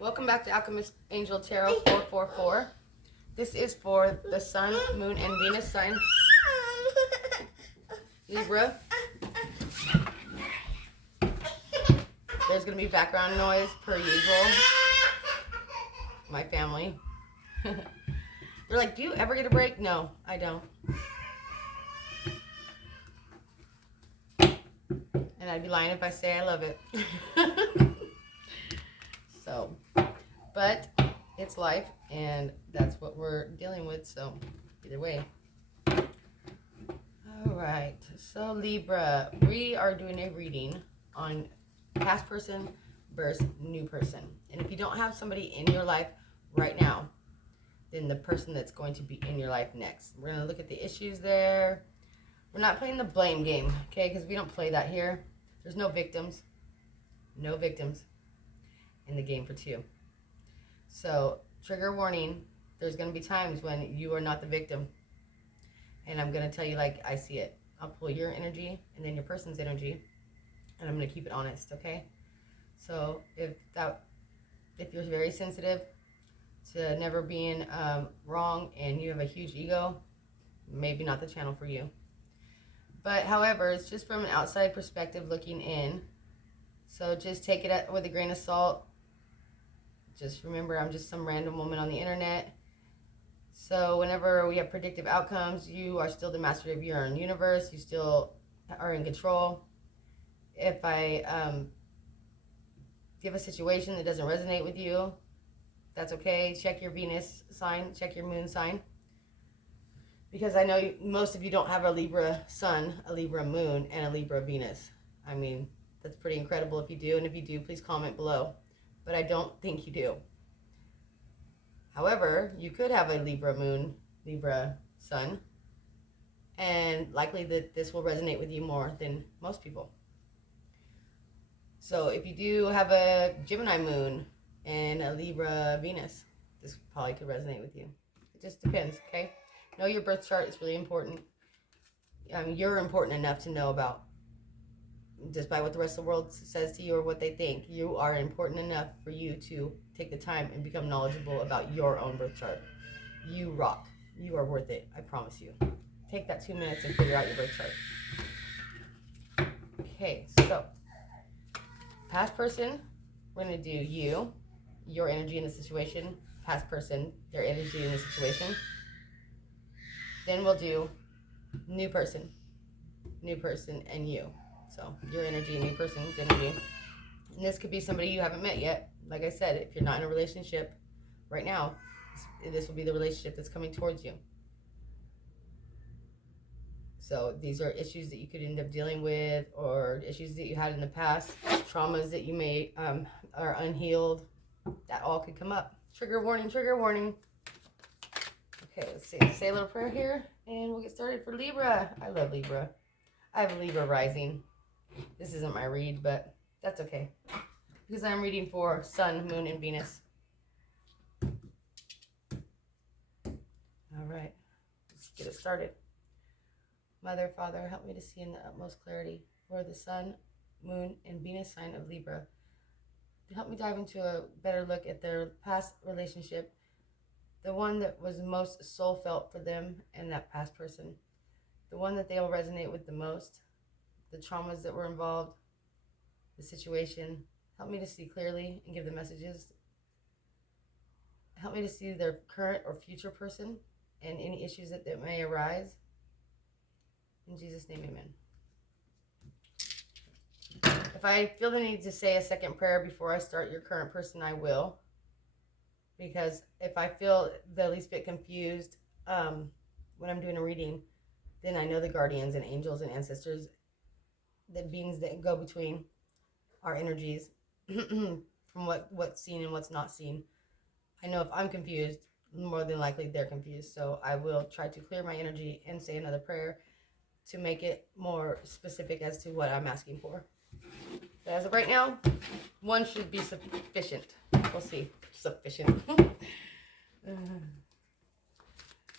Welcome back to Alchemist Angel Tarot 444. This is for the Sun, Moon, and Venus sign, Libra. There's going to be background noise per usual. My family. They're like, do you ever get a break? No, I don't. And I'd be lying if I say I love it. So, but it's life, and that's what we're dealing with, so either way. All right, so Libra, we are doing a reading on past person versus new person. And if you don't have somebody in your life right now, then the person that's going to be in your life next. We're going to look at the issues there. We're not playing the blame game, okay, because we don't play that here. There's no victims. No victims in the game for two. So, trigger warning, there's going to be times when you are not the victim. And I'm going to tell you like I see it. I'll pull your energy and then your person's energy, and I'm going to keep it honest, okay? So, if you're very sensitive to never being wrong and you have a huge ego, maybe not the channel for you. But however, it's just from an outside perspective looking in. So just take it with a grain of salt. Just remember, I'm just some random woman on the internet. So whenever we have predictive outcomes, you are still the master of your own universe. You still are in control. If I give a situation that doesn't resonate with you, that's okay. Check your Venus sign, check your moon sign. Because I know most of you don't have a Libra sun, a Libra moon, and a Libra Venus. I mean, that's pretty incredible if you do. And if you do, please comment below. But I don't think you do. However, you could have a Libra moon, Libra sun. And likely that this will resonate with you more than most people. So if you do have a Gemini moon and a Libra Venus, this probably could resonate with you. It just depends, okay? Know your birth chart is really important. You're important enough to know about, just by what the rest of the world says to you or what they think. You are important enough for you to take the time and become knowledgeable about your own birth chart. You rock. You are worth it. I promise you. Take that 2 minutes and figure out your birth chart. Okay, so past person, we're going to do you, your energy in the situation. Past person, their energy in the situation. Then we'll do new person, and you. So your energy, new person's energy. And this could be somebody you haven't met yet. Like I said, if you're not in a relationship right now, this will be the relationship that's coming towards you. So these are issues that you could end up dealing with, or issues that you had in the past, traumas that you may are unhealed. That all could come up. Trigger warning, trigger warning. Okay, let's see. Say a little prayer here, and we'll get started for Libra. I love Libra. I have Libra rising. This isn't my read, but that's okay, because I'm reading for Sun, Moon, and Venus. All right, let's get it started. Mother, Father, help me to see in the utmost clarity for the Sun, Moon, and Venus sign of Libra. Help me dive into a better look at their past relationship, the one that was most soul felt for them and that past person, the one that they'll resonate with the most, the traumas that were involved, the situation. Help me to see clearly and give the messages. Help me to see their current or future person and any issues that may arise. In Jesus' name, amen. If I feel the need to say a second prayer before I start your current person, I will. Because if I feel the least bit confused when I'm doing a reading, then I know the guardians and angels and ancestors, the beings that go between our energies from what's seen and what's not seen. I know if I'm confused, more than likely they're confused. So I will try to clear my energy and say another prayer to make it more specific as to what I'm asking for. But as of right now, one should be sufficient. We'll see. Sufficient.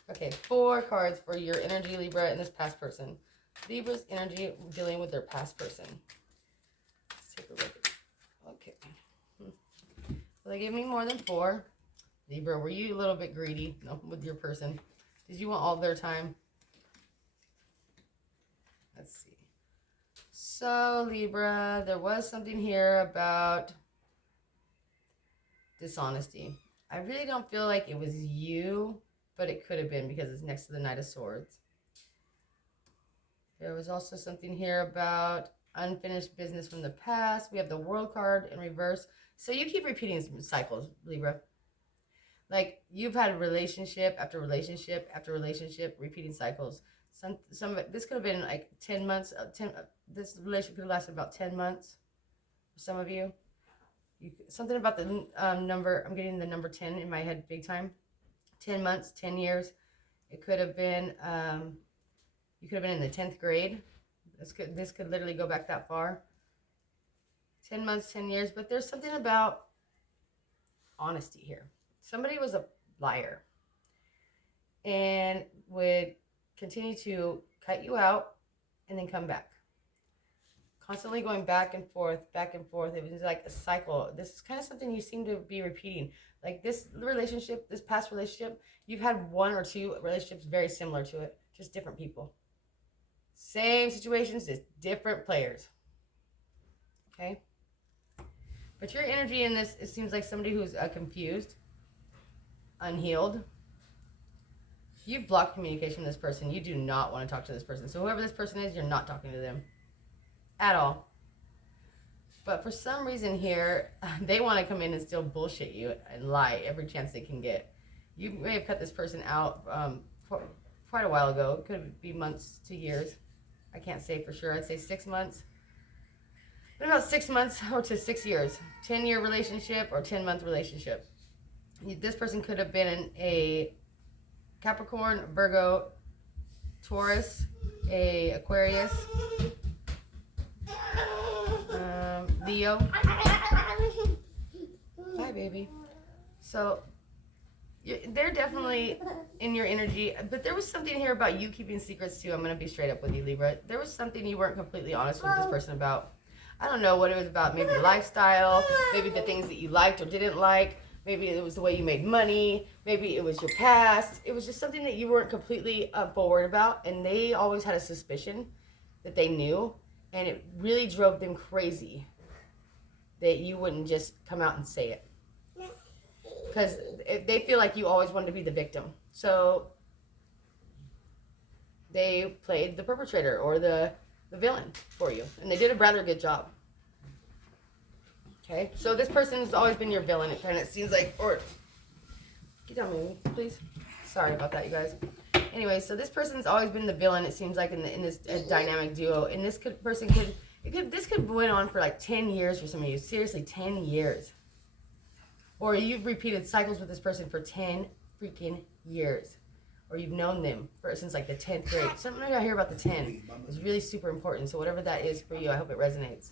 Okay, 4 cards for your energy, Libra, and this past person. Libra's energy dealing with their past person. Let's take a look. Okay. Will they give me more than 4? Libra, were you a little bit greedy? No, with your person. Did you want all their time? Let's see. So, Libra, there was something here about dishonesty. I really don't feel like it was you, but it could have been because it's next to the Knight of Swords. There was also something here about unfinished business from the past. We have the World card in reverse. So you keep repeating cycles, Libra. Like, you've had relationship after relationship after relationship, repeating cycles. Some of it, this could have been like 10 months. This relationship could have lasted about 10 months for some of you. Something about the number, I'm getting the number 10 in my head big time. 10 months, 10 years. It could have been, you could have been in the 10th grade. This could literally go back that far. 10 months, 10 years. But there's something about honesty here. Somebody was a liar and would continue to cut you out and then come back. Constantly going back and forth, back and forth. It was like a cycle. This is kind of something you seem to be repeating. Like this relationship, this past relationship, you've had 1 or 2 relationships very similar to it, just different people. Same situations, just different players. Okay? But your energy in this, it seems like somebody who's confused, unhealed. You've blocked communication with this person. You do not want to talk to this person. So whoever this person is, you're not talking to them at all. But for some reason here, they want to come in and still bullshit you and lie every chance they can get. You may have cut this person out quite a while ago. It could be months to years. I can't say for sure. I'd say 6 months. But about 6 months or to 6 years. 10-year relationship or 10-month relationship. This person could have been in a Capricorn, Virgo, Taurus, a Aquarius, Leo. Hi, baby. So they're definitely in your energy, but there was something here about you keeping secrets too. I'm going to be straight up with you, Libra. There was something you weren't completely honest with this person about. I don't know what it was about. Maybe the lifestyle, maybe the things that you liked or didn't like. Maybe it was the way you made money. Maybe it was your past. It was just something that you weren't completely forward about. And they always had a suspicion that they knew. And it really drove them crazy that you wouldn't just come out and say it. Because they feel like you always wanted to be the victim. So they played the perpetrator or the villain for you. And they did a rather good job. Okay, so this person has always been your villain. It kind of seems like, or get down, baby, please. Sorry about that, you guys. Anyway, so this person's always been the villain. It seems like in this dynamic duo, and this person could went on for like 10 years for some of you. Seriously, 10 years. Or you've repeated cycles with this person for 10 freaking years, or you've known them since like the 10th grade. Something I hear about the 10 is really super important. So whatever that is for you, I hope it resonates.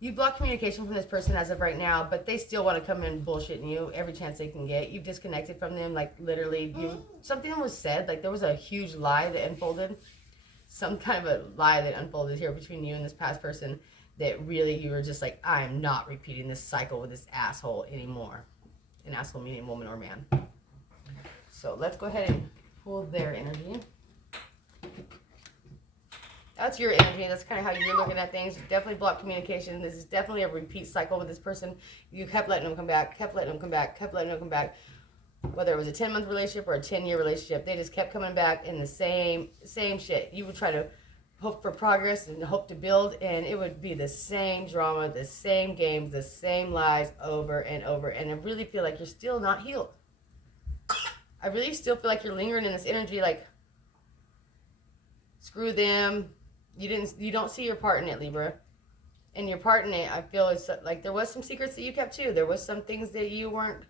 You block communication from this person as of right now, but they still want to come in bullshitting you every chance they can get. You've disconnected from them, like literally. Something was said, like there was a huge lie that unfolded. Some kind of a lie that unfolded here between you and this past person that really you were just like, I'm not repeating this cycle with this asshole anymore. An asshole meaning woman or man. So let's go ahead and pull their energy. That's your energy. That's kind of how you're looking at things. You definitely block communication. This is definitely a repeat cycle with this person. You kept letting them come back, kept letting them come back, kept letting them come back. Whether it was a 10-month relationship or a 10-year relationship, they just kept coming back in the same shit. You would try to hope for progress and hope to build, and it would be the same drama, the same games, the same lies over and over. And I really feel like you're still not healed. I really still feel like you're lingering in this energy, like, screw them. You don't see your part in it, Libra. And your part in it, I feel, is like there was some secrets that you kept too. There was some things that you weren't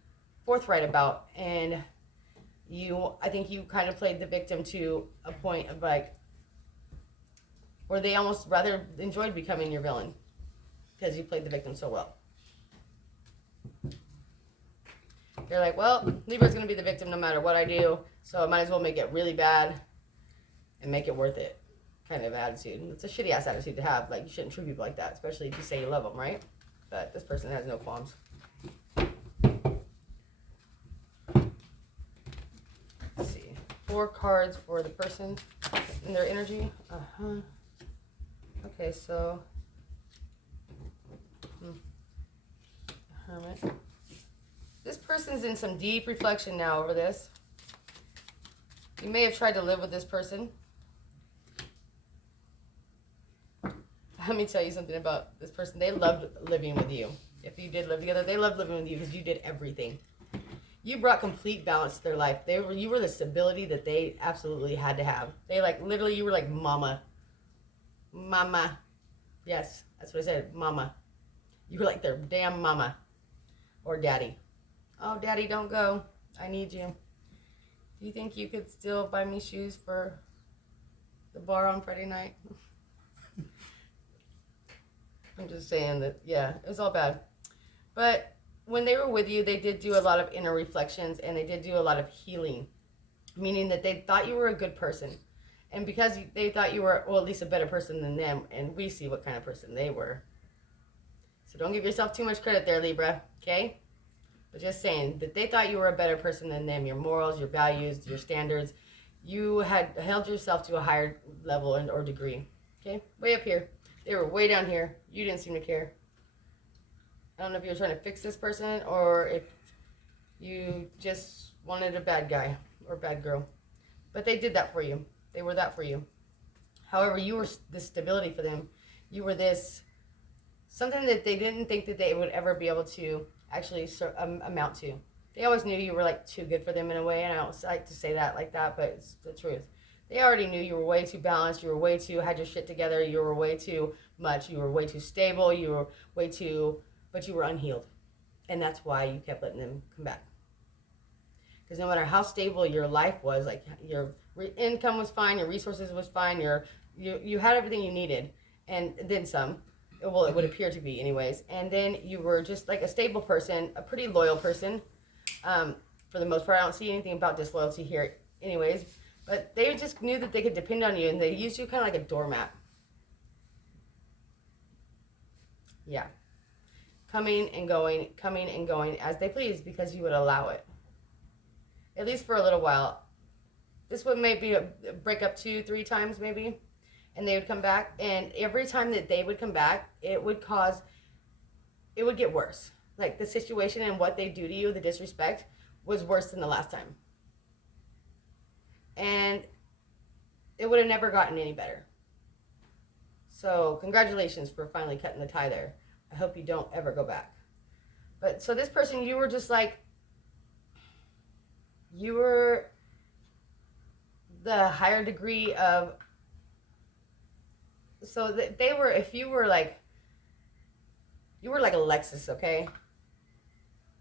forthright about. And I think you kind of played the victim to a point of like, where they almost rather enjoyed becoming your villain. Because you played the victim so well. You're like, well, Libra's going to be the victim no matter what I do. So I might as well make it really bad and make it worth it. Kind of attitude. It's a shitty ass attitude to have. Like, you shouldn't treat people like that, especially if you say you love them, right? But this person has no qualms. 4 cards for the person and their energy. Okay, so Hermit. This person's in some deep reflection now over this. You may have tried to live with this person. Let me tell you something about this person. They loved living with you. If you did live together, they loved living with you because you did everything. You brought complete balance to their life. You were the stability that they absolutely had to have. They literally, you were like mama. Mama. Yes, that's what I said, mama. You were like their damn mama or daddy. Oh, daddy, don't go. I need you. Do you think you could still buy me shoes for the bar on Friday night? I'm just saying that, yeah, it was all bad. But when they were with you, they did do a lot of inner reflections and they did do a lot of healing, meaning that they thought you were a good person. And because they thought you were, well, at least a better person than them, and we see what kind of person they were. So don't give yourself too much credit there, Libra, okay? But just saying that they thought you were a better person than them, your morals, your values, your standards. You had held yourself to a higher level or degree, okay? Way up here. They were way down here. You didn't seem to care. I don't know if you were trying to fix this person or if you just wanted a bad guy or bad girl. But they did that for you. They were that for you. However, you were this stability for them. You were this, something that they didn't think that they would ever be able to actually amount to. They always knew you were like too good for them in a way, and I don't like to say that like that, but it's the truth. They already knew you were way too balanced, you were way too, had your shit together, you were way too much, you were way too stable, you were way too, but you were unhealed. And that's why you kept letting them come back. Because no matter how stable your life was, like your income was fine, your resources was fine, you had everything you needed, and then some. Well, it would appear to be anyways. And then you were just like a stable person, a pretty loyal person. For the most part, I don't see anything about disloyalty here anyways. But they just knew that they could depend on you, and they used you kind of like a doormat. Yeah. Coming and going as they please because you would allow it. At least for a little while. This would maybe break up 2-3 times maybe. And they would come back. And every time that they would come back, it would get worse. Like the situation and what they do to you, the disrespect, was worse than the last time. And it would have never gotten any better. So congratulations for finally cutting the tie there. I hope you don't ever go back. But so this person, you were just like, you were the higher degree of, so they were, if you were like, you were like a Lexus, okay?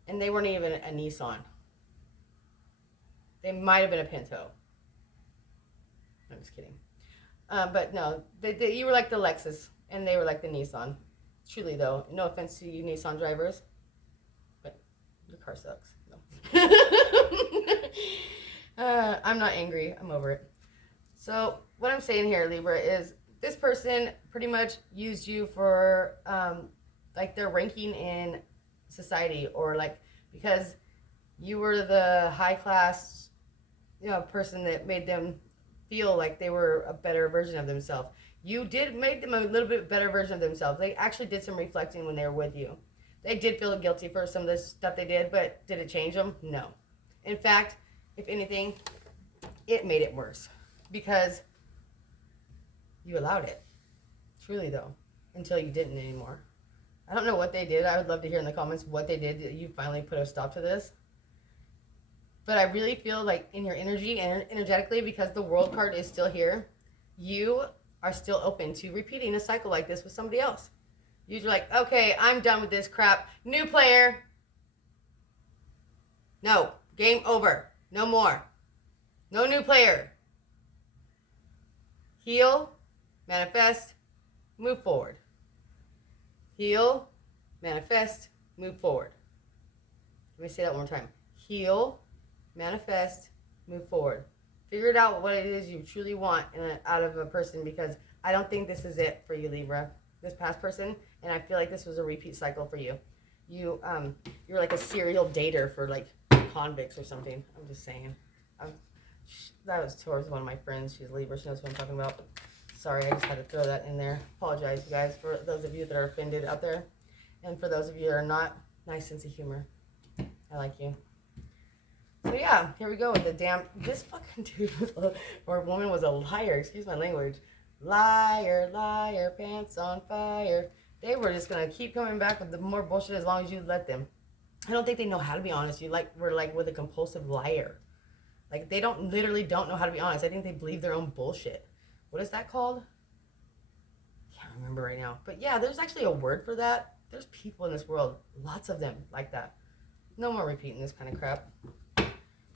And they weren't even a Nissan. They might have been a Pinto. I'm just kidding. But no, you were like the Lexus, and they were like the Nissan. Truly, though, no offense to you Nissan drivers, but your car sucks. No. I'm not angry. I'm over it. So what I'm saying here, Libra, is this person pretty much used you for like their ranking in society, or like because you were the high class, person that made them feel like they were a better version of themselves. You did make them a little bit better version of themselves. They actually did some reflecting when they were with you. They did feel guilty for some of the stuff they did, but did it change them? No. In fact, if anything, it made it worse because you allowed it. Truly, though, until you didn't anymore. I don't know what they did. I would love to hear in the comments what they did that you finally put a stop to this. But I really feel like in your energy and energetically, because the World card is still here, you are still open to repeating a cycle like this with somebody else. You're like, okay, I'm done with this crap. New player. No. Game over. No more. No new player. Heal. Manifest. Move forward. Heal. Manifest. Move forward. Let me say that one more time. Heal. Manifest. Move forward. Figure out what it is you truly want out of a person, because I don't think this is it for you, Libra. This past person, and I feel like this was a repeat cycle for you. You're like a serial dater for like convicts or something. I'm just saying. That was towards one of my friends. She's Libra. She knows what I'm talking about. Sorry, I just had to throw that in there. Apologize, you guys, for those of you that are offended out there. And for those of you that are not, nice sense of humor. I like you. So yeah, here we go with the damn, this fucking dude or woman was a liar, excuse my language. Liar, liar, pants on fire. They were just gonna keep coming back with the more bullshit as long as you let them. I don't think they know how to be honest. We're like with a compulsive liar. Like they literally don't know how to be honest. I think they believe their own bullshit. What is that called? Can't remember right now. But yeah, there's actually a word for that. There's people in this world, lots of them like that. No more repeating this kind of crap.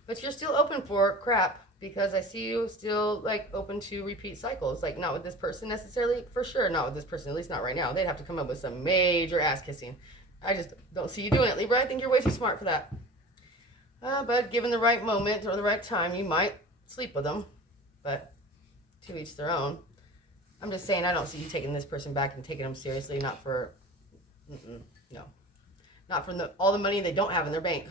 But you're still open for crap because I see you still like open to repeat cycles. Like not with this person necessarily, for sure not with this person, at least not right now. They'd have to come up with some major ass kissing. I just don't see you doing it, Libra. I think you're way too smart for that. But given the right moment or the right time, you might sleep with them. But to each their own. I'm just saying I don't see you taking this person back and taking them seriously. Not for, no. Not from all the money they don't have in their bank.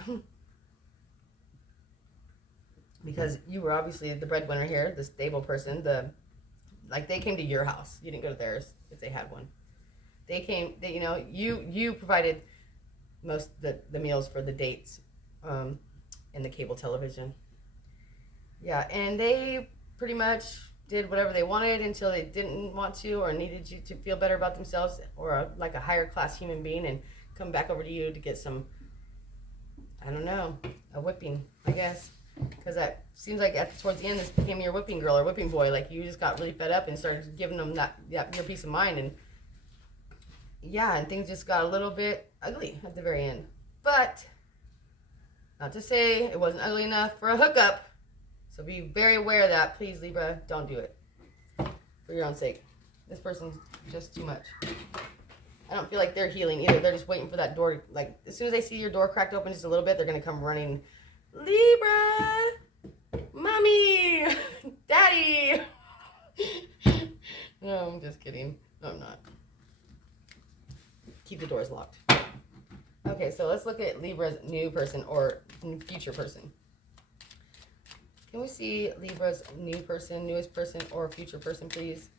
Because you were obviously the breadwinner here, the stable person. They came to your house. You didn't go to theirs if they had one. They came. You provided most the meals for the dates, and the cable television. Yeah, and they pretty much did whatever they wanted until they didn't want to or needed you to feel better about themselves or like a higher class human being and come back over to you to get some, I don't know, a whipping, I guess. Because that seems like towards the end, this became your whipping girl or whipping boy. Like you just got really fed up and started giving them your peace of mind. And yeah, and things just got a little bit ugly at the very end. But not to say it wasn't ugly enough for a hookup. So be very aware of that. Please, Libra, don't do it. For your own sake. This person's just too much. I don't feel like they're healing either. They're just waiting for that door. Like, as soon as they see your door cracked open just a little bit, they're going to come running. Libra! Mommy! Daddy! No, I'm just kidding. No, I'm not. Keep the doors locked. Okay, so let's look at Libra's new person or future person. Can we see Libra's new person, newest person, or future person, please?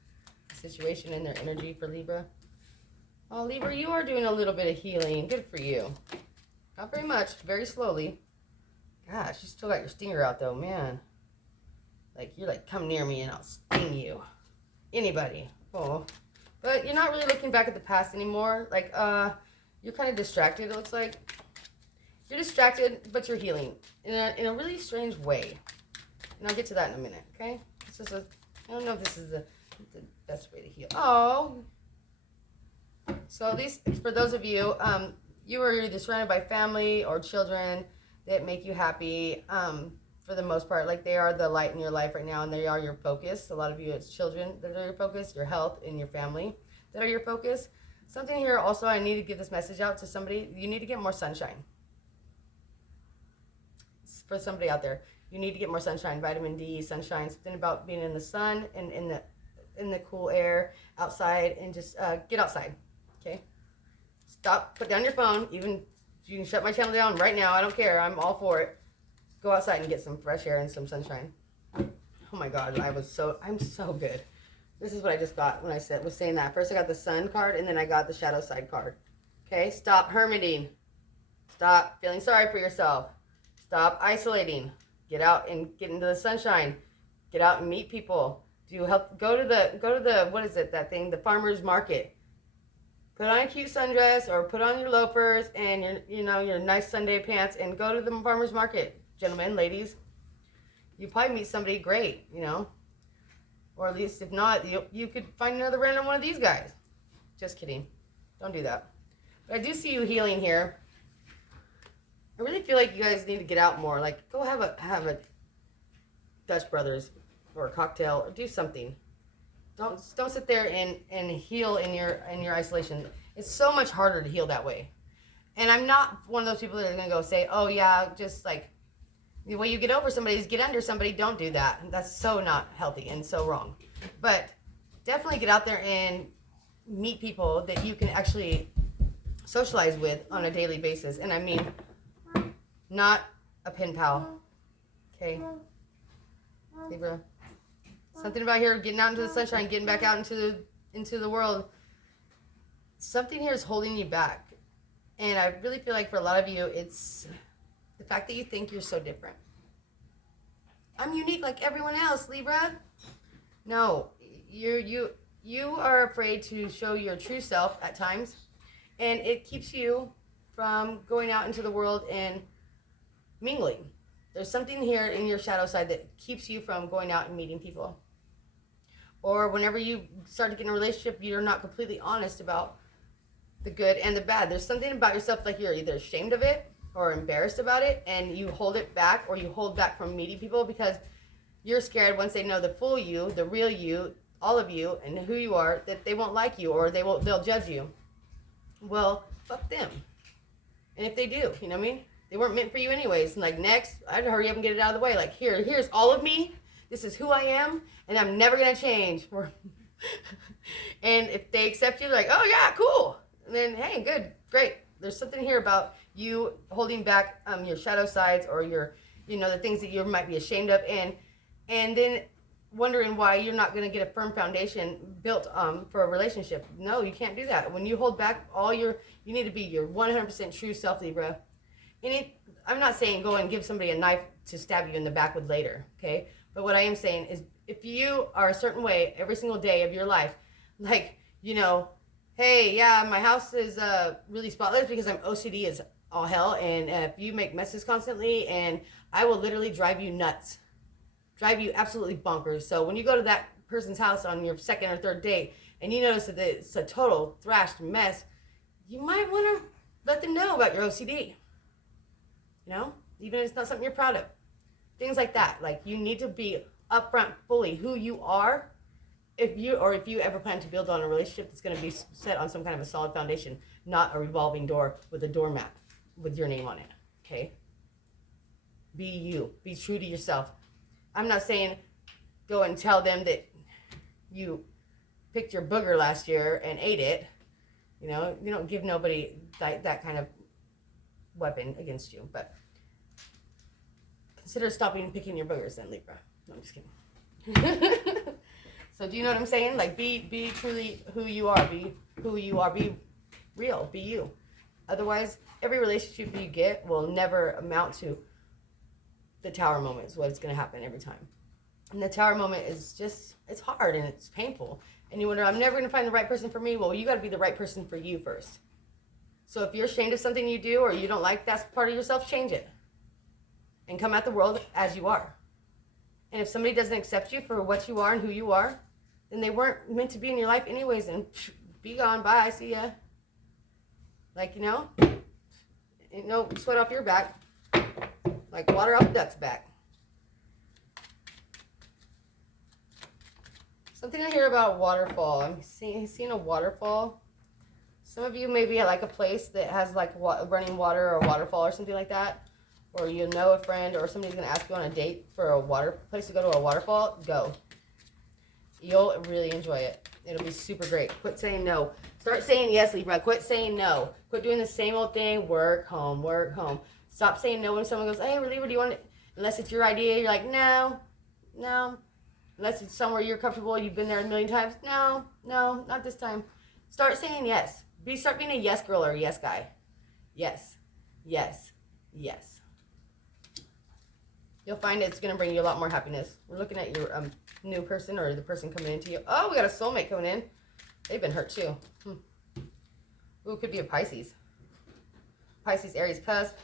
Situation and their energy for Libra. Oh, Libra, you are doing a little bit of healing. Good for you. Not very much, very slowly. Gosh, you still got your stinger out though, man. Like, you're like, come near me and I'll sting you. Anybody. Oh. But you're not really looking back at the past anymore. Like, you're kind of distracted, it looks like. You're distracted, but you're healing in a really strange way. And I'll get to that in a minute, okay? It's just I don't know if this is the best way to heal. Oh. So at least for those of you, you are either surrounded by family or children that make you happy, for the most part. Like, they are the light in your life right now, and they are your focus. A lot of you, it's children that are your focus, your health, and your family that are your focus. Something here also, I need to give this message out to somebody. You need to get more sunshine. For somebody out there, you need to get more sunshine, vitamin D, sunshine, something about being in the sun and in the cool air outside, and just get outside, okay? Stop, put down your phone. Even you can shut my channel down right now. I don't care. I'm all for it. Go outside and get some fresh air and some sunshine. Oh my God, I'm so good. This is what I just got when I was saying that. First I got the sun card, and then I got the shadow side card. Okay, stop hermiting. Stop feeling sorry for yourself. Stop isolating. Get out and get into the sunshine. Get out and meet people. Go to the what is it, that thing, the farmer's market. Put on a cute sundress or put on your loafers and your nice Sunday pants and go to the farmer's market. Gentlemen, ladies, you probably meet somebody great, or at least if not, you could find another random one of these guys. Just kidding. Don't do that. But I do see you healing here. I really feel like you guys need to get out more. Like, go have a Dutch Brothers or a cocktail or do something. Don't sit there and heal in your isolation. It's so much harder to heal that way. And I'm not one of those people that are gonna go say, oh yeah, just like the way you get over somebody is get under somebody. Don't do that. That's so not healthy and so wrong. But definitely get out there and meet people that you can actually socialize with on a daily basis. And I mean, not a pen pal. Okay? Libra. Something about here getting out into the sunshine, getting back out into the world. Something here is holding you back. And I really feel like for a lot of you, it's the fact that you think you're so different. I'm unique like everyone else, Libra. No, you are afraid to show your true self at times, and it keeps you from going out into the world and mingling. There's something here in your shadow side that keeps you from going out and meeting people. Or whenever you start to get in a relationship, you're not completely honest about the good and the bad. There's something about yourself like you're either ashamed of it or embarrassed about it, and you hold it back, or you hold back from meeting people because you're scared once they know the full you, the real you, all of you, and who you are, that they won't like you or they'll judge you. Well, fuck them. And if they do, you know what I mean? They weren't meant for you anyways. And like, next, I'd hurry up and get it out of the way. Like, here's all of me. This is who I am, and I'm never gonna change. And if they accept you, they're like, oh yeah, cool. And then, hey, good, great. There's something here about you holding back your shadow sides, or your, the things that you might be ashamed of, and then wondering why you're not going to get a firm foundation built for a relationship. No, you can't do that. When you hold back you need to be your 100% true self, Libra. And I'm not saying go and give somebody a knife to stab you in the back with later, okay? But what I am saying is, if you are a certain way every single day of your life, like, hey, yeah, my house is really spotless because I'm OCD as all hell, and if you make messes constantly, and I will literally drive you nuts. Drive you absolutely bonkers. So when you go to that person's house on your second or third date and you notice that it's a total thrashed mess, you might want to let them know about your OCD. Even if it's not something you're proud of. Things like that. Like, you need to be upfront fully who you are if you ever plan to build on a relationship that's going to be set on some kind of a solid foundation, not a revolving door with a doormat with your name on it. Okay? Be you. Be true to yourself. I'm not saying go and tell them that you picked your booger last year and ate it. You don't give nobody that kind of weapon against you. But consider stopping picking your boogers then, Libra. No, I'm just kidding. So do you know what I'm saying? Like, be truly who you are. Be who you are. Be real. Be you. Otherwise, every relationship you get will never amount to the tower moment. Is what's going to happen every time. And the tower moment is just, it's hard and it's painful. And you wonder, I'm never going to find the right person for me. Well, you got to be the right person for you first. So if you're ashamed of something you do, or you don't like that part of yourself, change it. And come at the world as you are. And if somebody doesn't accept you for what you are and who you are, then they weren't meant to be in your life anyways, and be gone, bye, see ya. Like, ain't no sweat off your back. Like water off a duck's back. Something I hear about waterfall. I'm seeing a waterfall. Some of you maybe like a place that has like running water or waterfall or something like that. Or you know a friend, or somebody's going to ask you on a date for a place to go to a waterfall. Go. You'll really enjoy it. It'll be super great. Quit saying no. Start saying yes, Libra. Quit saying no. Quit doing the same old thing. Work, home, work, home. Stop saying no when someone goes, hey, Libra, do you want it? Unless it's your idea, you're like, no. Unless it's somewhere you're comfortable, you've been there a million times. No, not this time. Start saying yes. Start being a yes girl or a yes guy. Yes, yes, yes. You'll find it's going to bring you a lot more happiness. We're looking at your new person, or the person coming into you. Oh, we got a soulmate coming in. They've been hurt too. Ooh, could be a Pisces. Pisces, Aries cusp.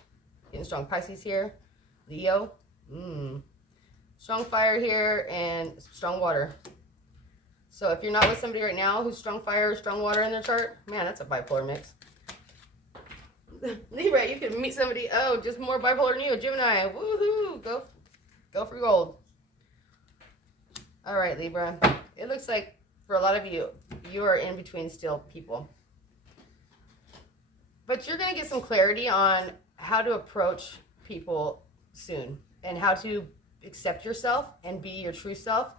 Getting strong Pisces here. Leo. Strong fire here and strong water. So if you're not with somebody right now who's strong fire or strong water in their chart, man, that's a bipolar mix. Libra, you can meet somebody, just more bipolar than you, Gemini. Woohoo! Go for gold. All right, Libra. It looks like for a lot of you, you are in between still people. But you're going to get some clarity on how to approach people soon, and how to accept yourself and be your true self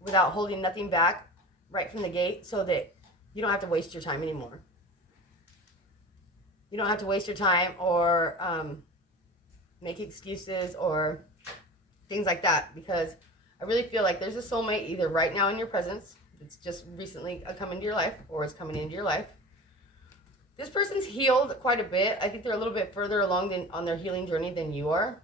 without holding nothing back right from the gate, so that you don't have to waste your time anymore. You don't have to waste your time or make excuses or things like that, because I I really feel like there's a soulmate either right now in your presence, it's just recently come into your life, or is coming into your life. This person's healed quite a bit. I think they're a little bit further along on their healing journey than you are.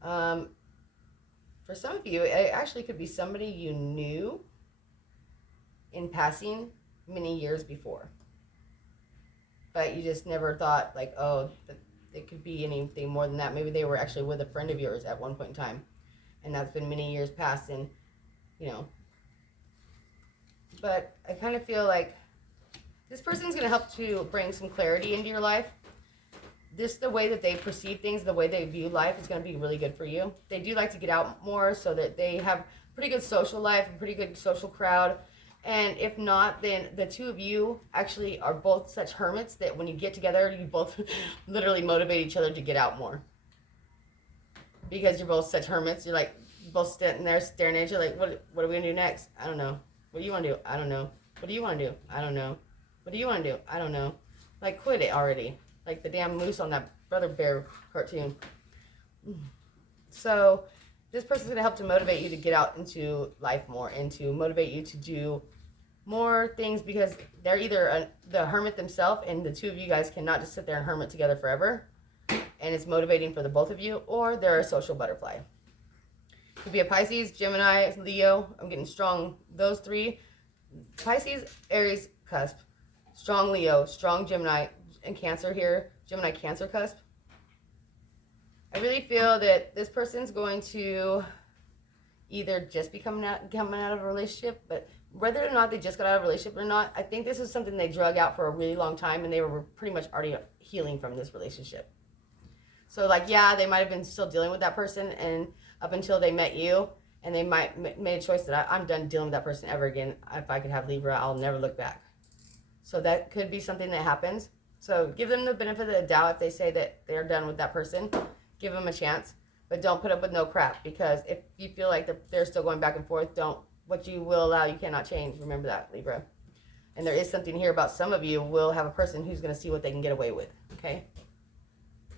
For some of you, it actually could be somebody you knew in passing many years before. But you just never thought, like, oh, it could be anything more than that. Maybe they were actually with a friend of yours at one point in time. And that's been many years past, and, you know. But I kind of feel like this person's going to help to bring some clarity into your life. Just the way that they perceive things, the way they view life is going to be really good for you. They do like to get out more, so that they have pretty good social life, a pretty good social crowd. And if not, then the two of you actually are both such hermits that when you get together, you both literally motivate each other to get out more. Because you're both such hermits. You're like both sitting there staring at each other like, what are we going to do next? I don't know. What do you want to do? I don't know. What do you want to do? I don't know. What do you want to do? I don't know. Like, quit it already. Like the damn moose on that Brother Bear cartoon. So this person's going to help to motivate you to get out into life more and to motivate you to do more things, because they're either the hermit themselves, and the two of you guys cannot just sit there and hermit together forever, and it's motivating for the both of you, or they're a social butterfly. Could be a Pisces, Gemini, Leo. I'm getting strong. Those three. Pisces, Aries, cusp. Strong Leo, strong Gemini, and Cancer here. Gemini, Cancer cusp. I really feel that this person's going to either just be coming out of a relationship, but whether or not they just got out of a relationship or not, I think this is something they drug out for a really long time, and they were pretty much already healing from this relationship. So, like, yeah, they might have been still dealing with that person, and up until they met you, and they might made a choice that I'm done dealing with that person ever again. If I could have Libra, I'll never look back. So that could be something that happens. So give them the benefit of the doubt if they say that they're done with that person. Give them a chance, but don't put up with no crap, because if you feel like they're still going back and forth, what you will allow, you cannot change. Remember that, Libra. And there is something here about some of you will have a person who's going to see what they can get away with, okay?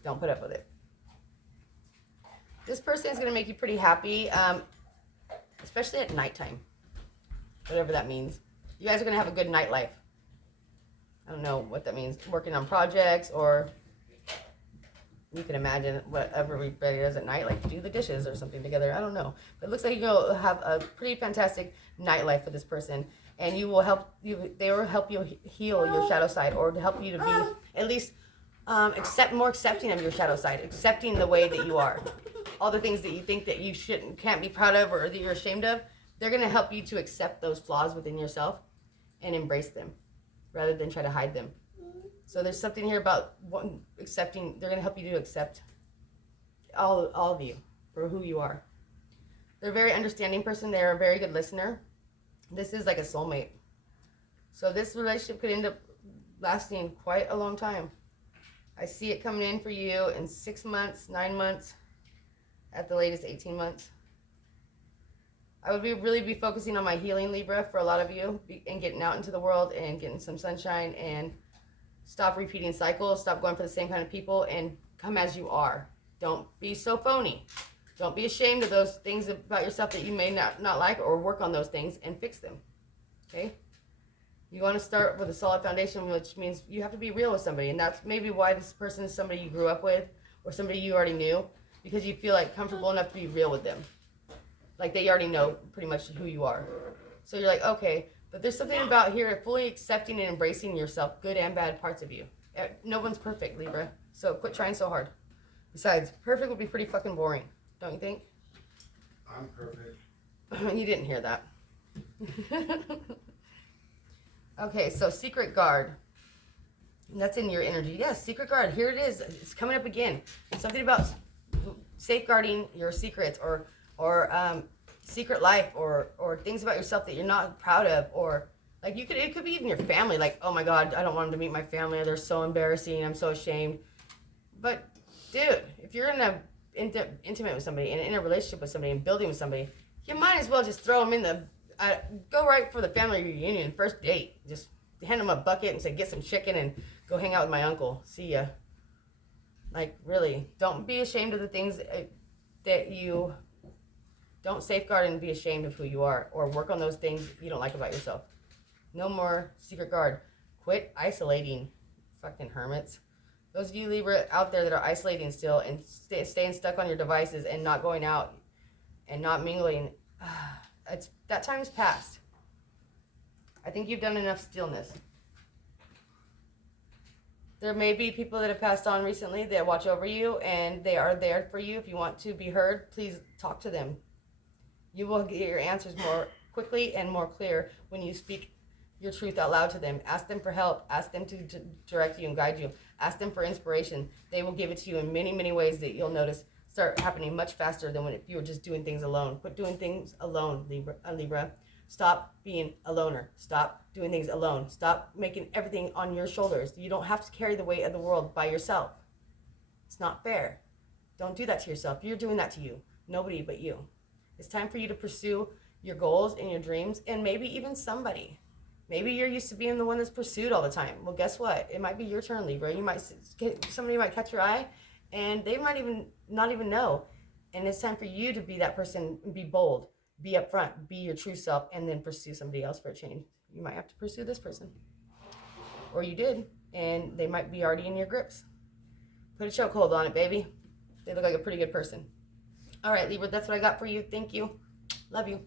Don't put up with it. This person is going to make you pretty happy, especially at nighttime, whatever that means. You guys are going to have a good night life. I don't know what that means. Working on projects, or you can imagine what everybody does at night, like do the dishes or something together. I don't know. But it looks like you'll have a pretty fantastic nightlife for this person. And they will help you heal your shadow side, or to help you to be at least more accepting of your shadow side, accepting the way that you are. All the things that you think that you can't be proud of, or that you're ashamed of, they're going to help you to accept those flaws within yourself and embrace them, rather than try to hide them. So there's something here about accepting. They're going to help you to accept all of you for who you are. They're a very understanding person. They're a very good listener. This is like a soulmate. So this relationship could end up lasting quite a long time. I see it coming in for you in 6 months, 9 months, at the latest 18 months. I would really be focusing on my healing, Libra, for a lot of you, and getting out into the world and getting some sunshine, and stop repeating cycles, stop going for the same kind of people, and come as you are. Don't be so phony. Don't be ashamed of those things about yourself that you may not like, or work on those things and fix them. Okay? You want to start with a solid foundation, which means you have to be real with somebody, and that's maybe why this person is somebody you grew up with, or somebody you already knew, because you feel like comfortable enough to be real with them. Like they already know pretty much who you are. So you're like, okay, but there's something about here fully accepting and embracing yourself, good and bad parts of you. No one's perfect, Libra. So quit trying so hard. Besides, perfect would be pretty fucking boring, don't you think? I'm perfect. You didn't hear that. Okay, so Secret Guard. That's in your energy. Yes, Secret Guard. Here it is. It's coming up again. Something about safeguarding your secrets, or secret life, or things about yourself that you're not proud of, or like it could be even your family. Like, oh my God, I don't want them to meet my family. They're so embarrassing. I'm so ashamed. But dude, if you're intimate with somebody and in a relationship with somebody and building with somebody, you might as well just throw them in the go right for the family reunion, first date. Just hand them a bucket and say, get some chicken and go hang out with my uncle. See ya. Like, really, don't be ashamed of the things that you Don't safeguard and be ashamed of who you are, or work on those things you don't like about yourself. No more secret guard. Quit isolating, fucking hermits. Those of you Libra out there that are isolating still and staying stuck on your devices and not going out and not mingling, that time is past. I think you've done enough stillness. There may be people that have passed on recently that watch over you, and they are there for you. If you want to be heard, please talk to them. You will get your answers more quickly and more clear when you speak your truth out loud to them. Ask them for help. Ask them to direct you and guide you. Ask them for inspiration. They will give it to you in many, many ways that you'll notice start happening much faster than if you were just doing things alone. Quit doing things alone, Libra. Stop being a loner. Stop doing things alone. Stop making everything on your shoulders. You don't have to carry the weight of the world by yourself. It's not fair. Don't do that to yourself. You're doing that to you. Nobody but you. It's time for you to pursue your goals and your dreams, and maybe even somebody. Maybe you're used to being the one that's pursued all the time. Well, guess what? It might be your turn, Libra. Somebody might catch your eye, and they might not even know. And it's time for you to be that person, be bold, be upfront, be your true self, and then pursue somebody else for a change. You might have to pursue this person. Or you did, and they might be already in your grips. Put a chokehold on it, baby. They look like a pretty good person. All right, Libra, that's what I got for you. Thank you. Love you.